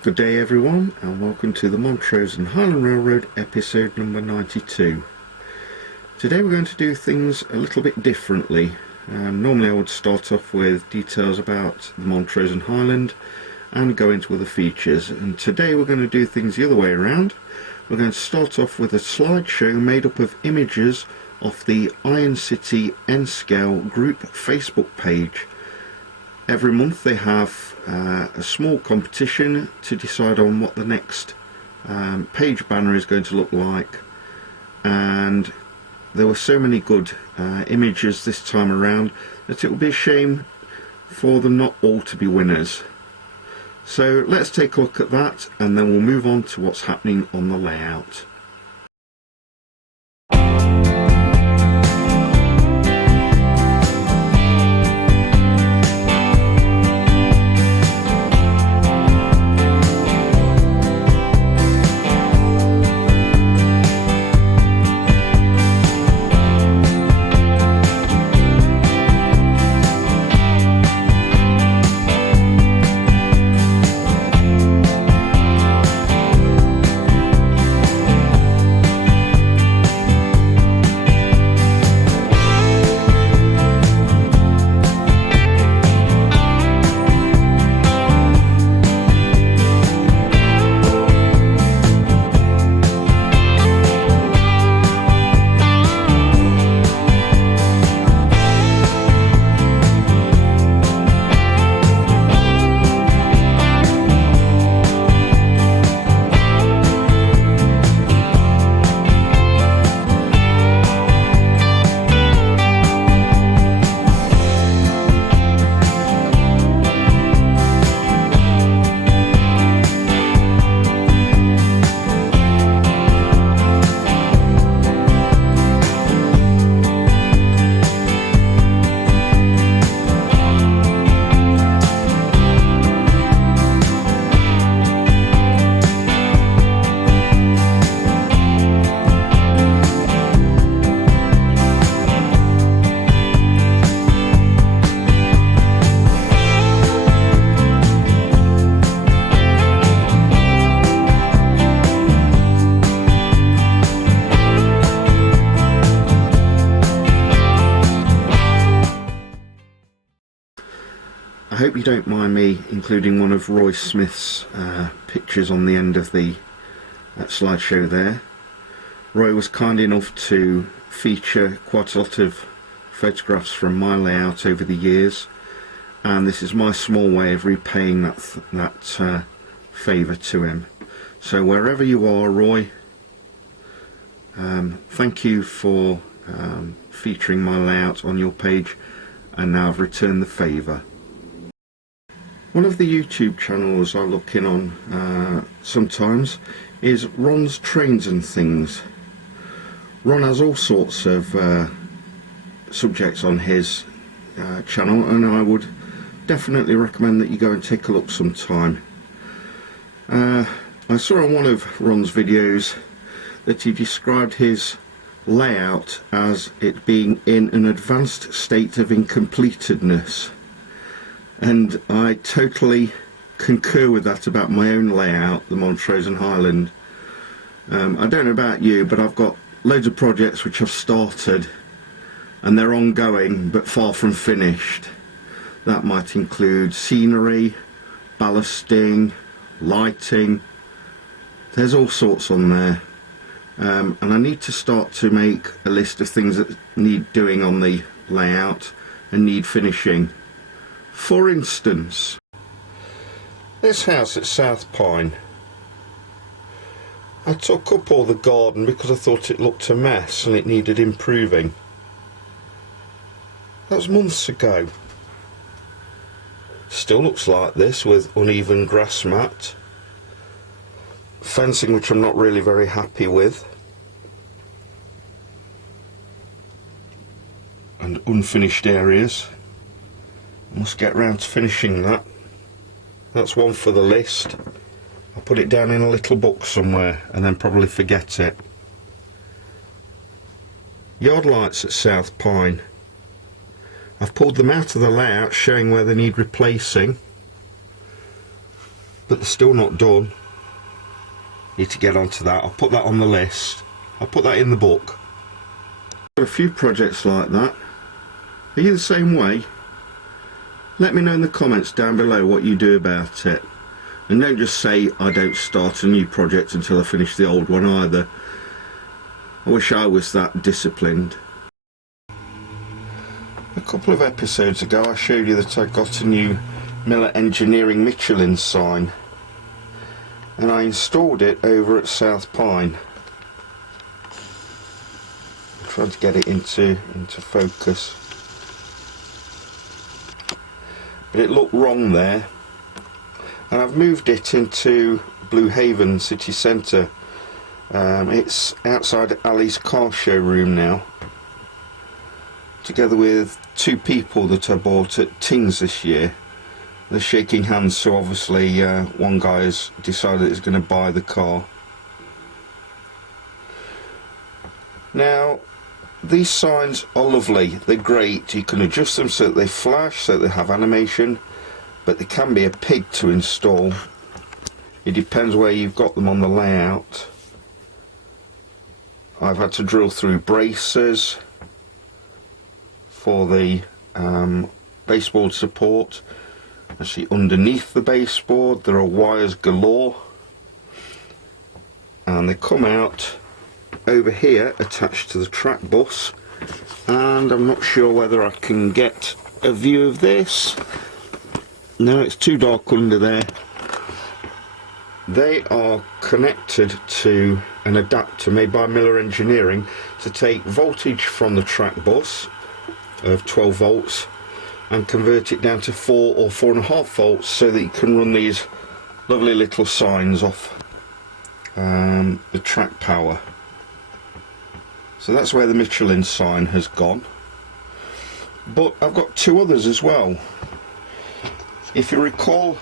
Good day everyone, and welcome to the Montrose and Highland Railroad episode number 92. Today we're going to do things a little bit differently. Normally I would start off with details about the Montrose and Highland and go into other features, and today we're going to do things the other way around. We're going to start off with a slideshow made up of images off the Iron City N-Scale group Facebook page. Every month they have a small competition to decide on what the next page banner is going to look like, and there were so many good images this time around that it would be a shame for them not all to be winners. So let's take a look at that, and then we'll move on to what's happening on the layout. I hope you don't mind me including one of Roy Smith's pictures on the end of the slideshow there. Roy was kind enough to feature quite a lot of photographs from my layout over the years, and this is my small way of repaying that favour to him. So wherever you are, Roy, thank you for featuring my layout on your page, and now I've returned the favour. One of the YouTube channels I look in on sometimes is Ron's Trains and Things. Ron has all sorts of subjects on his channel, and I would definitely recommend that you go and take a look sometime. I saw on one of Ron's videos that he described his layout as it being in an advanced state of incompletedness. And I totally concur with that about my own layout, the Montrose and Highland. I don't know about you, but I've got loads of projects which I've started and they're ongoing but far from finished. That might include scenery, ballasting, lighting. There's all sorts on there. And I need to start to make a list of things that need doing on the layout and need finishing. For instance, this house at South Pine. I took up all the garden because I thought it looked a mess and it needed improving. That was months ago. Still looks like this, with uneven grass mat, fencing which I'm not really very happy with, and unfinished areas. Must get round to finishing that. That's one for the list. I'll put it down in a little book somewhere and then probably forget it. Yard lights at South Pine. I've pulled them out of the layout, showing where they need replacing. but they're still not done. Need to get onto that. I'll put that on the list. I'll put that in the book. Got a few projects like that. Are you the same way? Let me know in the comments down below what you do about it. And don't just say I don't start a new project until I finish the old one either. I wish I was that disciplined. A couple of episodes ago I showed you that I got a new Miller Engineering Michelin sign, and I installed it over at South Pine. I'm trying to get it into focus, but it looked wrong there, and I've moved it into Blue Haven city centre. It's outside Ali's car showroom now, together with two people that I bought at Tings this year. They're shaking hands, so obviously one guy has decided he's going to buy the car. Now, these signs are lovely, they're great. You can adjust them so that they flash, so that they have animation, but they can be a pig to install. It depends where you've got them on the layout. I've had to drill through braces for the baseboard support. Actually, underneath the baseboard there are wires galore, and they come out over here attached to the track bus, and I'm not sure whether I can get a view of this. No, it's too dark under there. They are connected to an adapter made by Miller Engineering to take voltage from the track bus of 12 volts and convert it down to 4 or 4.5 volts, so that you can run these lovely little signs off the track power. So that's where the Michelin sign has gone. But I've got two others as well. If you recall,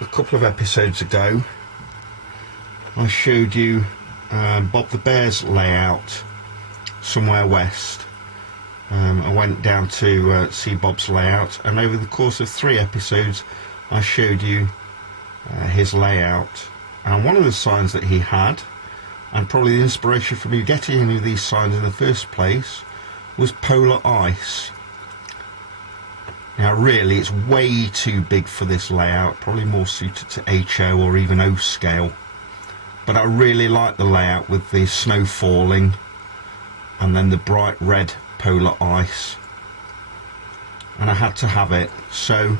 a couple of episodes ago I showed you Bob the Bear's layout, Somewhere West. I went down to see Bob's layout, and over the course of 3 episodes I showed you his layout. And one of the signs that he had, and probably the inspiration for me getting any of these signs in the first place, was polar ice. Now really it's way too big for this layout, probably more suited to HO or even O scale, but I really like the layout with the snow falling and then the bright red polar ice, and I had to have it. So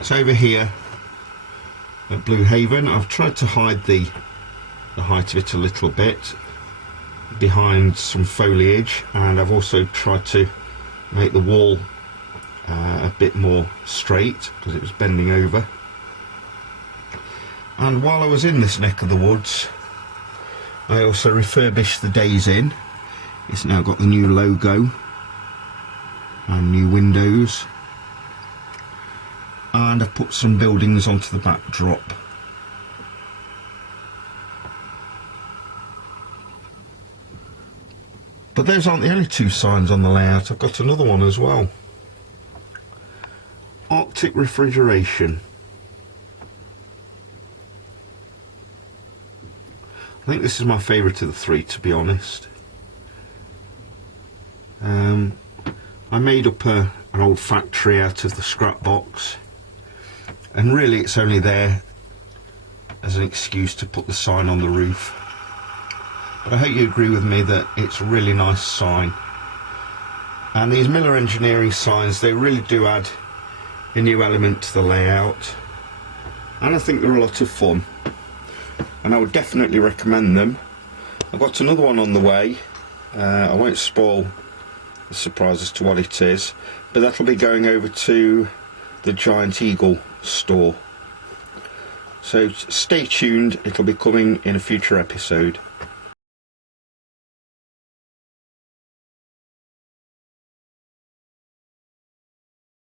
it's over here at Blue Haven. I've tried to hide the height of it a little bit behind some foliage, and I've also tried to make the wall a bit more straight because it was bending over. And while I was in this neck of the woods, I also refurbished the Days Inn. It's now got the new logo and new windows, and I've put some buildings onto the backdrop. But those aren't the only 2 signs on the layout. I've got another one as well. Arctic refrigeration. I think this is my favourite of the 3, to be honest. I made up an old factory out of the scrap box, and really it's only there as an excuse to put the sign on the roof. But I hope you agree with me that it's a really nice sign. And these Miller Engineering signs, they really do add a new element to the layout, and I think they're a lot of fun, and I would definitely recommend them. I've got another one on the way. I won't spoil the surprise as to what it is, but that'll be going over to the Giant Eagle store. So stay tuned, it'll be coming in a future episode.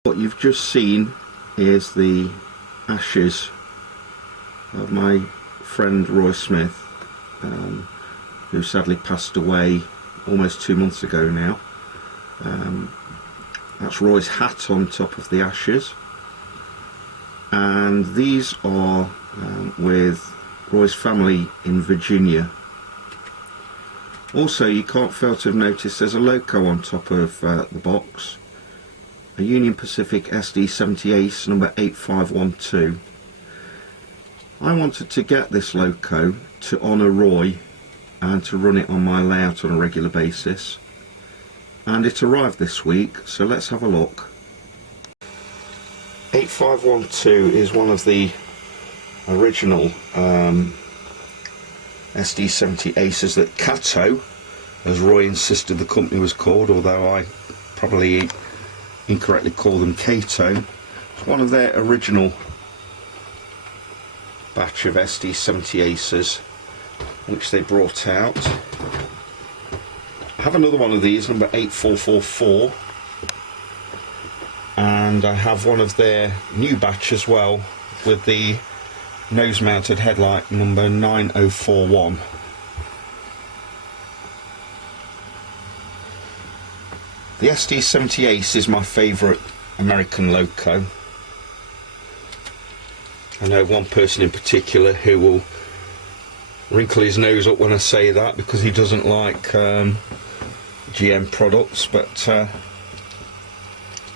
What you've just seen is the ashes of my friend Roy Smith, who sadly passed away almost 2 months ago now. That's Roy's hat on top of the ashes, and these are with Roy's family in Virginia. Also, you can't fail to have noticed there's a logo on top of the box, a Union Pacific SD70 Ace number 8512. I wanted to get this logo to honour Roy and to run it on my layout on a regular basis, and it arrived this week, so let's have a look. 8512 is one of the original SD70 Aces that Kato, as Roy insisted the company was called, although I probably incorrectly call them Kato. It's one of their original batch of SD70 Aces which they brought out. I have another one of these, number 8444, and I have one of their new batch as well with the nose mounted headlight, number 9041. The SD70 Ace is my favourite American loco. I know one person in particular who will wrinkle his nose up when I say that because he doesn't like GM products, but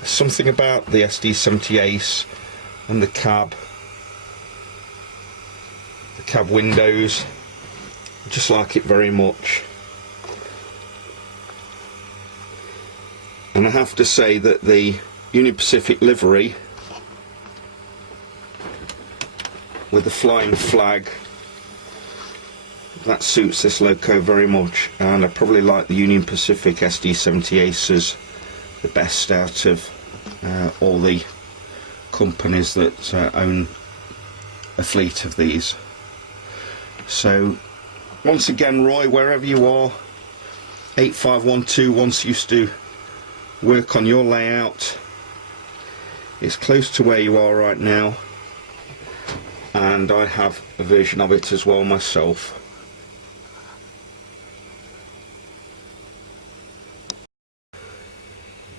something about the SD70 Ace and the cab windows, I just like it very much. And I have to say that the Union Pacific livery with the flying flag, that suits this loco very much, and I probably like the Union Pacific SD70 Aces the best out of all the companies that own a fleet of these. So once again, Roy, wherever you are, 8512 once used to work on your layout. It's close to where you are right now, and I have a version of it as well myself.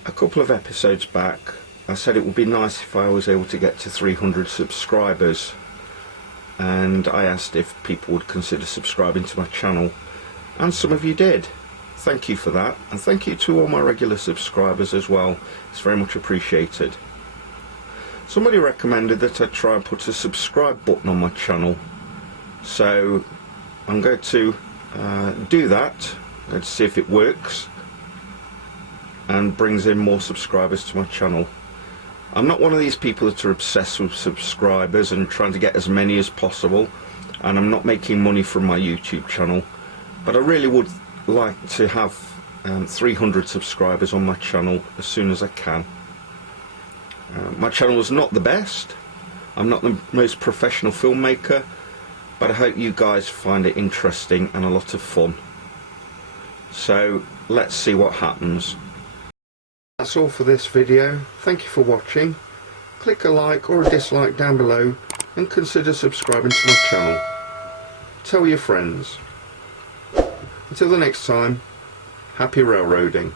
A couple of episodes back I said it would be nice if I was able to get to 300 subscribers, and I asked if people would consider subscribing to my channel, and some of you did. Thank you for that, and thank you to all my regular subscribers as well. It's very much appreciated. Somebody recommended that I try and put a subscribe button on my channel, so I'm going to do that. I'm going to see if it works and brings in more subscribers to my channel. I'm not one of these people that are obsessed with subscribers and trying to get as many as possible, and I'm not making money from my YouTube channel, but I really would like to have 300 subscribers on my channel as soon as I can. My channel is not the best, I'm not the most professional filmmaker, but I hope you guys find it interesting and a lot of fun. So let's see what happens. That's all for this video. Thank you for watching. Click a like or a dislike down below and consider subscribing to my channel. Tell your friends. Until the next time, happy railroading.